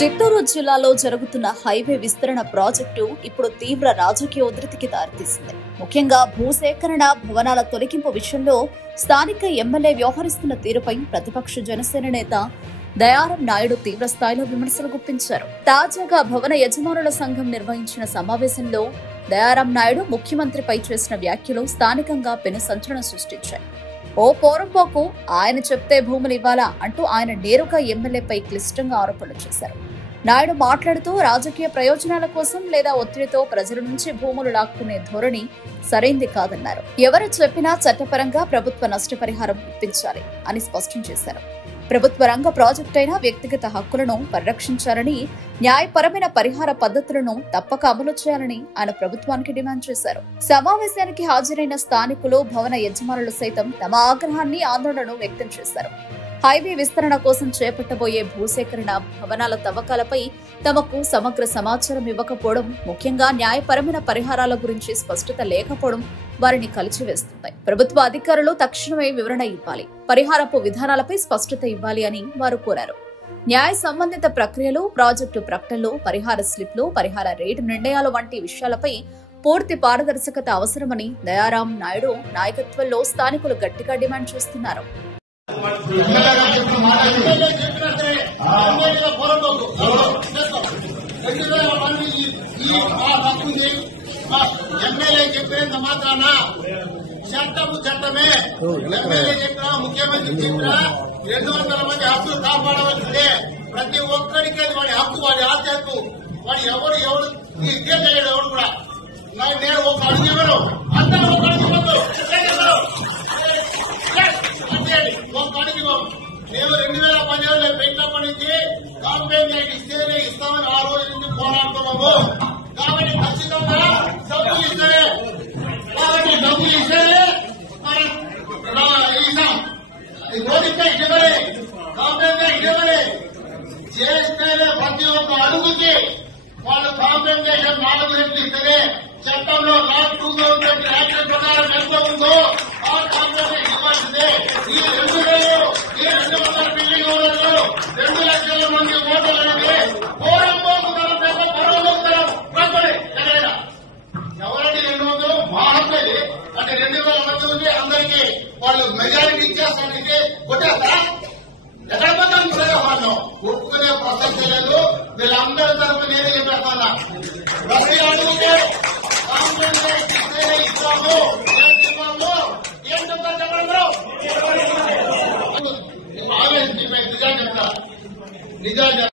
చిత్తూరు జిల్లాలో జరుగుతున్న హైవే విస్తరణ ప్రాజెక్టు ఇప్పుడు తీవ్ర రాజకీయ ఉధృతికి దారితీసింది. ముఖ్యంగా భూసేకరణ, భవనాల తొలగింపు విషయంలో స్థానిక ఎమ్మెల్యే వ్యవహరిస్తున్న తీరుపై ప్రతిపక్ష జనసేన నేత దయారం నాయుడు తీవ్ర స్థాయిలో విమర్శలు గుప్పించారు. తాజాగా భవన యజమానుల సంఘం నిర్వహించిన సమావేశంలో దయారం నాయుడు ముఖ్యమంత్రిపై చేసిన వ్యాఖ్యలు స్థానికంగా పెను సంచలనం సృష్టించాయి. ఓ పోరంపోకు ఆయన చెప్తే భూములు ఇవ్వాలా అంటూ ఆయన నేరుగా ఎమ్మెల్యేపై క్లిష్టంగా ఆరోపణలు చేశారు. నాయుడు మాట్లాడుతూ రాజకీయ ప్రయోజనాల కోసం లేదా ఒత్తిడితో ప్రజల నుంచి భూములు లాక్కునే ధోరణి సరైంది కాదన్నారు. ఎవరు చెప్పినా చట్టపరంగా ప్రభుత్వ నష్టపరిహారం ఇప్పించాలి అని స్పష్టం చేశారు. ప్రభుత్వ రంగ ప్రాజెక్టైన వ్యక్తిగత హక్కులను పరిరక్షించాలని, న్యాయపరమైన పరిహార పద్ధతులను తప్పక అమలు చేయాలని ఆయన ప్రభుత్వానికి డిమాండ్ చేశారు. సమావేశానికి హాజరైన స్థానికులు, భవన యజమానులు సైతం తమ ఆగ్రహాన్ని, ఆందోళనను వ్యక్తం చేశారు. హైవే విస్తరణ కోసం చేపట్టబోయే భూసేకరణ, భవనాల తవ్వకాలపై తమకు సమగ్ర సమాచారం ఇవ్వకపోవడం, ముఖ్యంగా న్యాయపరమైన పరిహారాల గురించి స్పష్టత లేకపోవడం వారిని కలిచివేస్తుంది. ప్రభుత్వ అధికారులు తక్షణమే వివరణ ఇవ్వాలి, పరిహారపు విధానాలపై స్పష్టత ఇవ్వాలి అని వారు కోరారు. న్యాయ సంబంధిత ప్రక్రియలు, ప్రాజెక్టు ప్రకటనలు, పరిహార స్లిప్లు, పరిహార రేటు నిర్ణయాలు వంటి విషయాలపై పూర్తి పారదర్శకత అవసరమని దయారాం నాయుడు నాయకత్వంలో స్థానికులు గట్టిగా డిమాండ్ చేస్తున్నారు. ఎమ్మెల్యే చెప్పినంత మాత్రాన చట్టమే. ఎమ్మెల్యే చెప్పినా, ముఖ్యమంత్రి చెప్పినా 200 మంది హక్కులు కాపాడవలసిందే. ప్రతి ఒక్కరికి వాడి హక్కు, వాడి ఆధ్యాత్కు, వాడి ఎవరు తీర్చలేడు. ఎవరు కూడా నేను ఒక అడుగు ఇవ్వను, అందరూ ఒక అడుగు ఇవ్వద్దు, ఒక అడుగు ఇవ్వము. మేము 2017 పెట్టినప్పటి నుంచి కాంప్లైంట్ రైట్ ఇస్తేనే ఇస్తామని ఆ రోజు నుంచి పోరాడుతున్నాము. కాబట్టి ఖచ్చితంగా డబ్బులు ఇస్తేనే మనం ఇస్తాం. రోడ్డుపై ఇవ్వలే, కాంప్లైంట్ రైట్ ఇవ్వలే, చేస్తేనే ప్రతి ఒక్క అడుగుకి వాళ్ళు కాంపెన్సేషన్ 4 రెట్లు ఇస్తేనే చట్టంలో 2020 యాక్ట్ ప్రకారం ఎంత ఉందో ఆ కాంపెన్సేషన్ ఇవ్వాల్సిందే. ఈ 2,200 బిల్డింగ్ ఓనర్లు 2 లక్షల మంది ఓటర్లు అనేది పోరంపోకుతనం తప్ప పరమోత్తరం ప్రజలే. ఎవరంటే 200 మా హక్కుది అంటే 2,000 మంది ఉంది, అందరికీ వాళ్ళు మెజారిటీ ఇచ్చేస్తానికి కొట్టేస్తా. ఎక్కడ పోతాం వాళ్ళు ఒప్పుకునే ప్రసక్తి లేదు. వీళ్ళందరి తరఫు నేనే చెప్పేస్తాను, ప్రతి అడుగుతే కాంప్లైంట్ ఇస్తాము. ఏం చెప్తారు చెప్పండి. నిజాలు చెప్తా, నిజాలు